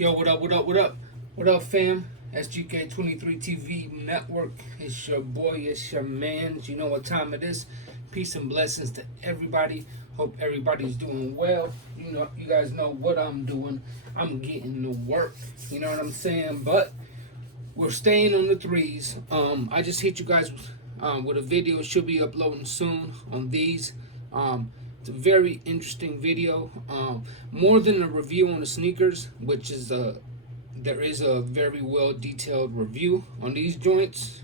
Yo, what up, what up, what up? What up, fam? SGK23Tv network. It's your boy, it's your man. You know what time it is. Peace and blessings to everybody. Hope everybody's doing well. You know, you guys know what I'm doing. I'm getting to work. You know what I'm saying? But we're staying on the threes. I just hit you guys with a video. Should be uploading soon on these. It's a very interesting video. More than a review on the sneakers, which is there is a very well detailed review on these joints.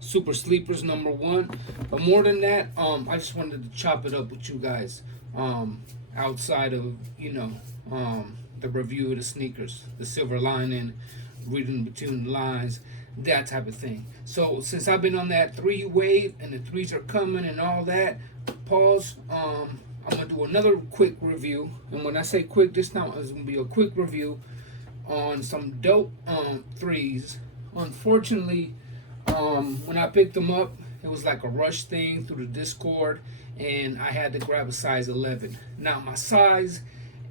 Super Sleepers #1. But more than that, I just wanted to chop it up with you guys. Outside of, the review of the sneakers, the silver lining, reading between the lines, that type of thing. So since I've been on that 3 wave and the threes are coming and all that, pause. I'm gonna do another quick review, and when I say quick, this time it's gonna be a quick review on some dope threes. Unfortunately, when I picked them up, it was like a rush thing through the Discord, and I had to grab a size 11. Not my size,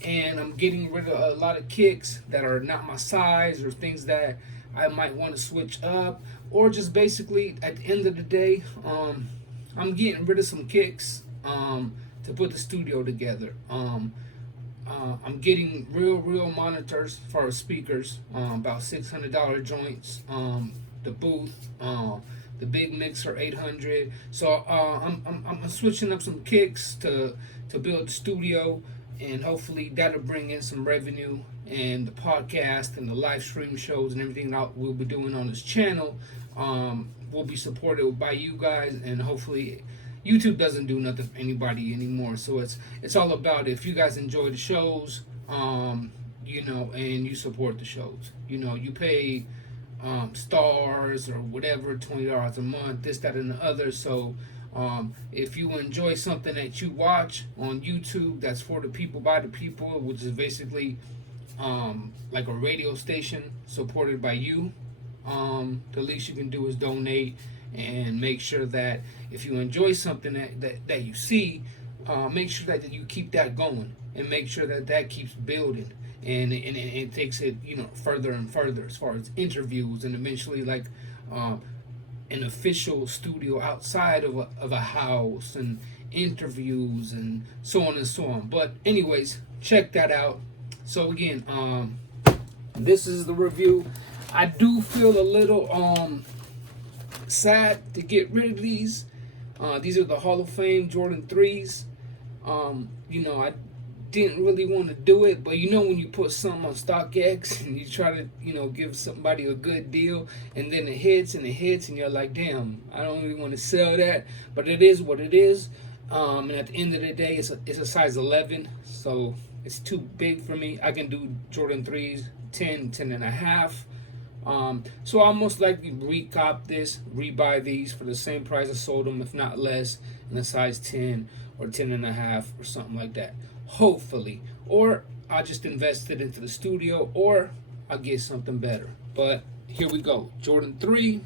and I'm getting rid of a lot of kicks that are not my size, or things that I might want to switch up, or just basically at the end of the day, I'm getting rid of some kicks to put the studio together. I'm getting real monitors for speakers, about $600 joints. The booth, the big mixer, 800. So I'm switching up some kicks to build the studio, and hopefully that'll bring in some revenue, and the podcast and the live stream shows and everything that we'll be doing on this channel will be supported by you guys, and hopefully YouTube doesn't do nothing for anybody anymore. So it's all about if you guys enjoy the shows, and you support the shows. You pay stars or whatever, $20 a month, this, that, and the other. So if you enjoy something that you watch on YouTube that's for the people, by the people, which is basically like a radio station supported by you, the least you can do is donate, and make sure that if you enjoy something that you see, make sure that you keep that going, and make sure that keeps building, and it takes it further and further as far as interviews, and eventually like an official studio outside of a house, and interviews, and so on and so on. But anyways, check that out. So again, this is the review. I do feel a little sad to get rid of these. These are the Hall of Fame Jordan 3s. I didn't really want to do it, but when you put something on StockX and you try to give somebody a good deal, and then it hits and you're like, damn, I don't really want to sell that, but it is what it is. And at the end of the day, it's a size 11, so it's too big for me. I can do Jordan 3s 10 and a half. So I'll most likely recop this, rebuy these for the same price I sold them, if not less, in a size 10 or 10 and a half or something like that. Hopefully. Or I'll just invest it into the studio, or I'll get something better. But here we go. Jordan 3,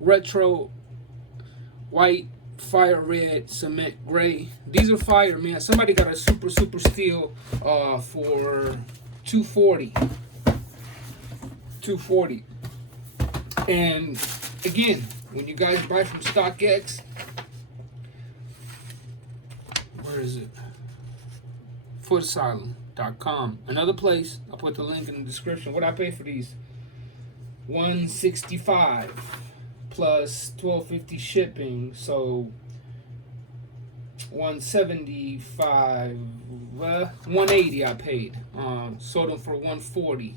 retro, white, fire red, cement gray. These are fire, man. Somebody got a super steal for $240. And again, when you guys buy from StockX, where is it? Footasylum.com. Another place. I'll put the link in the description. What I pay for these? $165 plus $12.50 shipping, so $175. $180 I paid. Sold them for $140.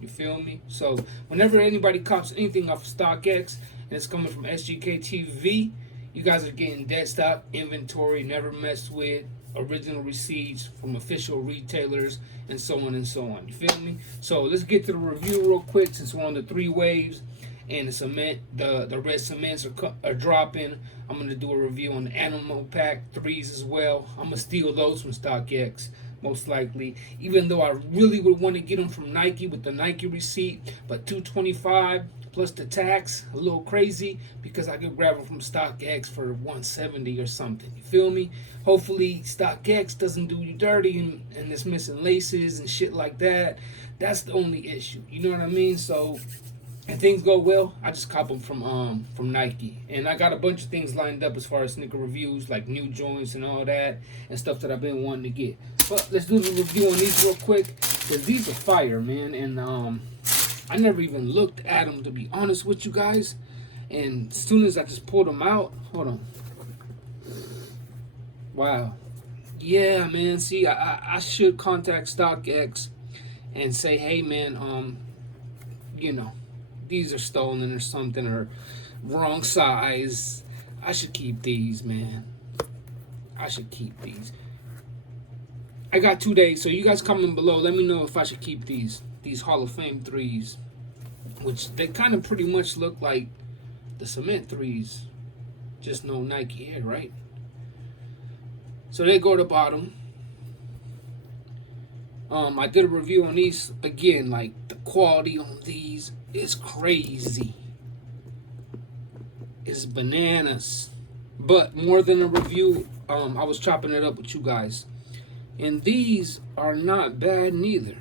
You feel me? So whenever anybody cops anything off of StockX and it's coming from SGK Tv, you guys are getting dead stock inventory, never messed with, original receipts from official retailers, and so on and so on. You feel me? So let's get to the review real quick, since we're on the 3 waves and the cement, the red cements are dropping. I'm gonna do a review on the Animal Pack 3s as well. I'm gonna steal those from StockX, most likely, even though I really would want to get them from Nike with the Nike receipt. But $225 plus the tax, a little crazy, because I could grab them from StockX for 170 or something. You feel me? Hopefully StockX doesn't do you dirty and it's missing laces and shit like that. That's the only issue. You know what I mean? So, and things go well, I just cop them from Nike. And I got a bunch of things lined up as far as sneaker reviews, like new joints and all that, and stuff that I've been wanting to get. But let's do the review on these real quick, because these are fire, man. And I never even looked at them, to be honest with you guys. And as soon as I just pulled them out, hold on. Wow. Yeah, man. See, I should contact StockX and say, hey, man, you know, these are stolen or something, or wrong size. I should keep these, man. I should keep these. I got 2 days, so you guys comment below. Let me know if I should keep these Hall of Fame 3s, which they kind of pretty much look like the cement 3s, just no Nike Air, right? So they go to the bottom. I did a review on these again. Like, the quality on these is crazy. It's bananas. But more than a review, I was chopping it up with you guys. And these are not bad neither.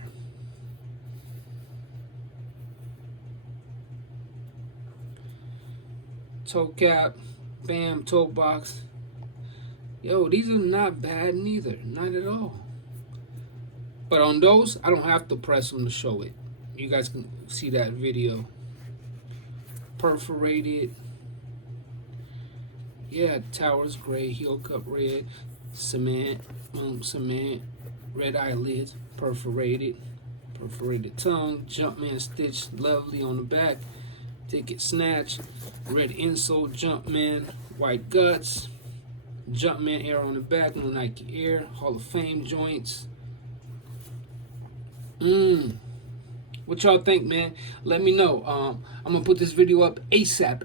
Toe cap, bam, toe box. Yo, these are not bad neither. Not at all. But on those, I don't have to press them to show it. You guys can see that video. Perforated. Yeah, towers gray, heel cup red, cement, cement, red eyelids, perforated tongue, Jumpman stitch, lovely on the back, ticket snatch, red insole, Jumpman, white guts, Jumpman Air on the back, no Nike Air, Hall of Fame joints. What y'all think, man? Let me know. I'm gonna put this video up ASAP.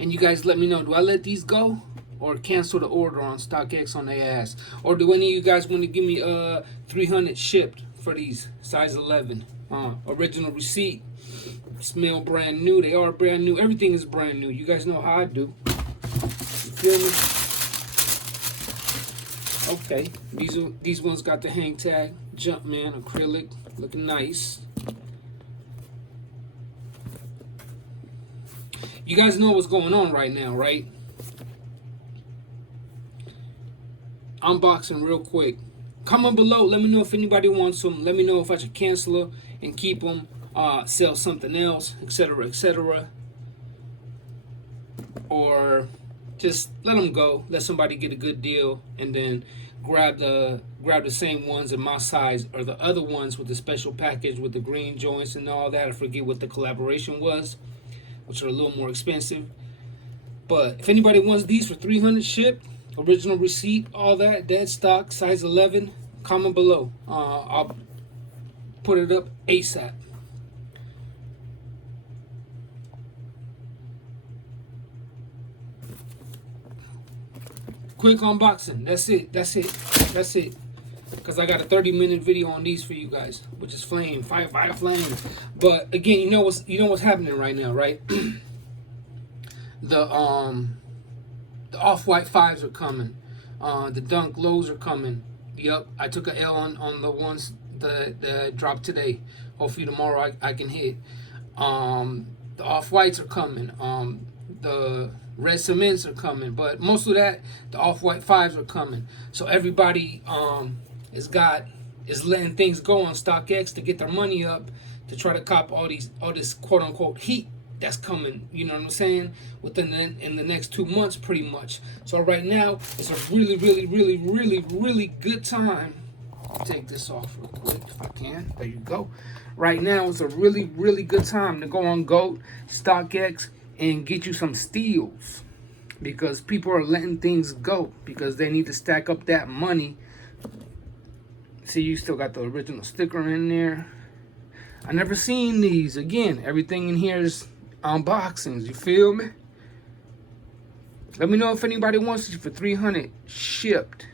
And you guys let me know, do I let these go or cancel the order on StockX on their ass? Or do any of you guys want to give me 300 shipped for these size 11? Original receipt. Smell brand new. They are brand new. Everything is brand new. You guys know how I do. You feel me? Okay, these ones got the hang tag, Jumpman acrylic, looking nice. You guys know what's going on right now, right? Unboxing real quick. Comment below. Let me know if anybody wants them. Let me know if I should cancel them and keep them, sell something else, etc., etc. Or just let them go. Let somebody get a good deal, and then grab the same ones in my size, or the other ones with the special package with the green joints and all that. I forget what the collaboration was, which are a little more expensive. But if anybody wants these for 300 shipped, original receipt, all that, dead stock, size 11, comment below. I'll put it up ASAP. Quick unboxing. That's it. Because I got a 30-minute video on these for you guys, which is fire flames. But again, you know what's happening right now, right? The off-white 5s are coming. The dunk lows are coming. Yup, I took a L on the ones that dropped today. Hopefully tomorrow I can hit. The off-whites are coming. The red cements are coming, but most of that, the off-white 5s are coming. So everybody is letting things go on StockX to get their money up, to try to cop all this quote unquote heat that's coming. You know what I'm saying? In the next 2 months, pretty much. So right now, it's a really good time. I'll take this off real quick if I can. There you go. Right now, it's a really good time to go on GOAT, StockX, and get you some steals, because people are letting things go because they need to stack up that money. See, you still got the original sticker in there. I never seen these. Again, everything in here is unboxings. You feel me? Let me know if anybody wants these for 300 shipped,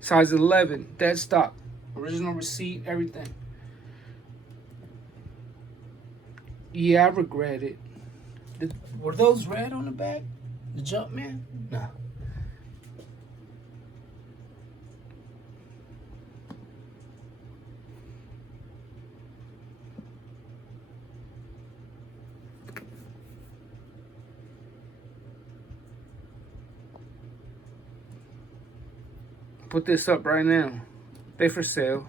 size 11, dead stock, original receipt, everything. Yeah, I regret it. Were those red on the back? The Jumpman? No. Put this up right now. They for sale.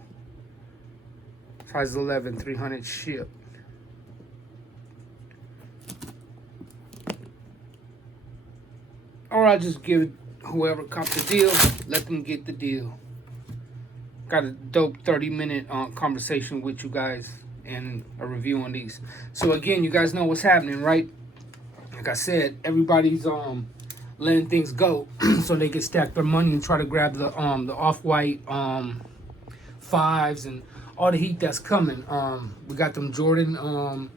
Size 11, 300 ship. Or I just give whoever cops the deal, let them get the deal. Got a dope 30-minute conversation with you guys and a review on these. So again, you guys know what's happening, right? Like I said, everybody's letting things go so they can stack their money and try to grab the off-white fives and all the heat that's coming. We got them Jordan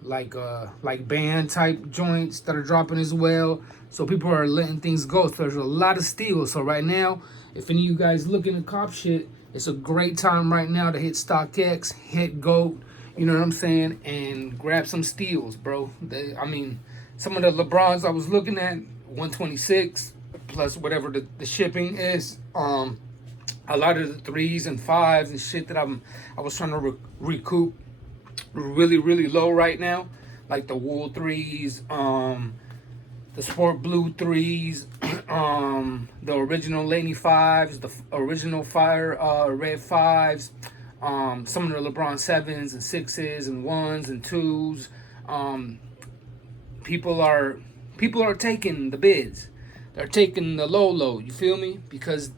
like band type joints that are dropping as well. So people are letting things go. So there's a lot of steals. So right now, if any of you guys looking to cop shit, it's a great time right now to hit StockX, hit GOAT, you know what I'm saying, and grab some steals, bro. I mean, some of the LeBrons I was looking at, 126 plus whatever the shipping is. A lot of the 3s and 5s and shit that I was trying to recoup really low right now, like the wool 3s, the sport blue 3s, the original Laney 5s, the original fire red 5s, some of the LeBron 7s and 6s and 1s and 2s. People are taking the bids. They're taking the low, you feel me? Because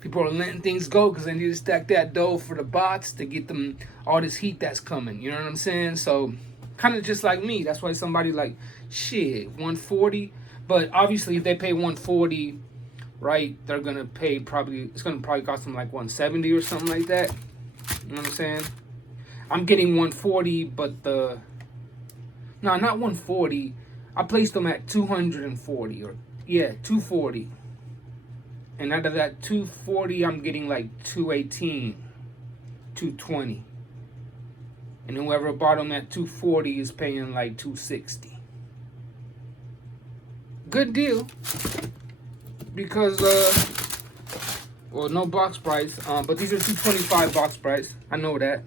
people are letting things go because they need to stack that dough for the bots to get them all this heat that's coming. You know what I'm saying? So kind of just like me. That's why somebody like, shit, 140. But obviously if they pay 140, right, they're going to pay it's going to probably cost them like 170 or something like that. You know what I'm saying? I'm getting 140, but no, not 140. I placed them at 240 or, yeah, 240. And out of that 240, I'm getting like 218, 220. And whoever bought them at 240 is paying like 260. Good deal. Because, well, no box price. But these are 225 box price. I know that.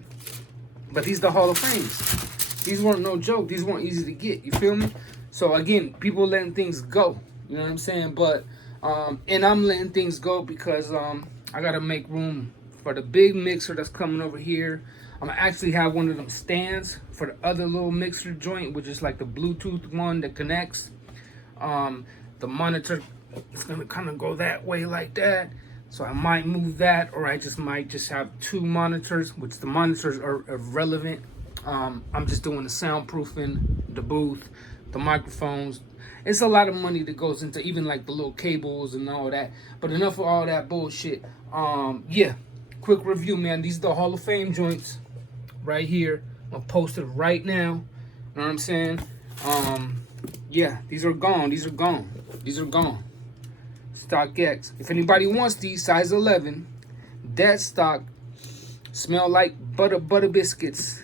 But these are the Hall of Fames. These weren't no joke. These weren't easy to get. You feel me? So, again, people letting things go. You know what I'm saying? But... and I'm letting things go because I gotta make room for the big mixer that's coming over here. I'm gonna actually have one of them stands for the other little mixer joint, which is like the Bluetooth one that connects. The monitor is gonna kind of go that way like that. So I might move that, or I might just have 2 monitors, which the monitors are irrelevant. I'm just doing the soundproofing, the booth, the microphones. It's a lot of money that goes into even like the little cables and all that. But enough of all that bullshit. Yeah, quick review, man. These are the Hall of Fame joints right here. I'm gonna post it right now. You know what I'm saying? Yeah, these are gone. These are gone. These are gone. StockX. If anybody wants these, size 11, dead stock, smell like butter biscuits.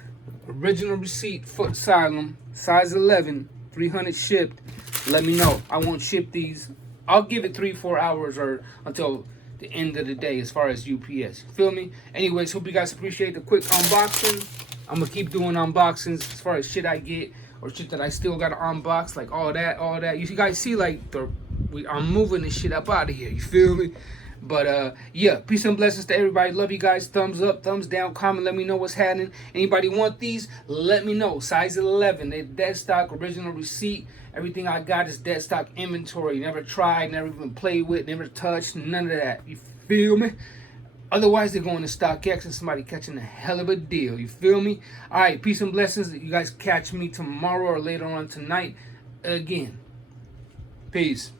Original receipt, Foot Asylum, size 11, 300 shipped. Let me know. I won't ship these. I'll give it 3-4 hours or until the end of the day as far as UPS. Feel me? Anyways, hope you guys appreciate the quick unboxing. I'm gonna keep doing unboxings as far as shit I get or shit that I still gotta unbox, like all that. You guys see, like I'm moving this shit up out of here. You feel me? But yeah, peace and blessings to everybody. Love you guys. Thumbs up, thumbs down, comment, let me know what's happening. Anybody want these? Let me know. Size 11. They're dead stock, original receipt. Everything I got is dead stock inventory. Never tried, never even played with, never touched, none of that. You feel me? Otherwise, they're going to StockX and somebody catching a hell of a deal. You feel me? All right, peace and blessings. You guys catch me tomorrow or later on tonight again. Peace.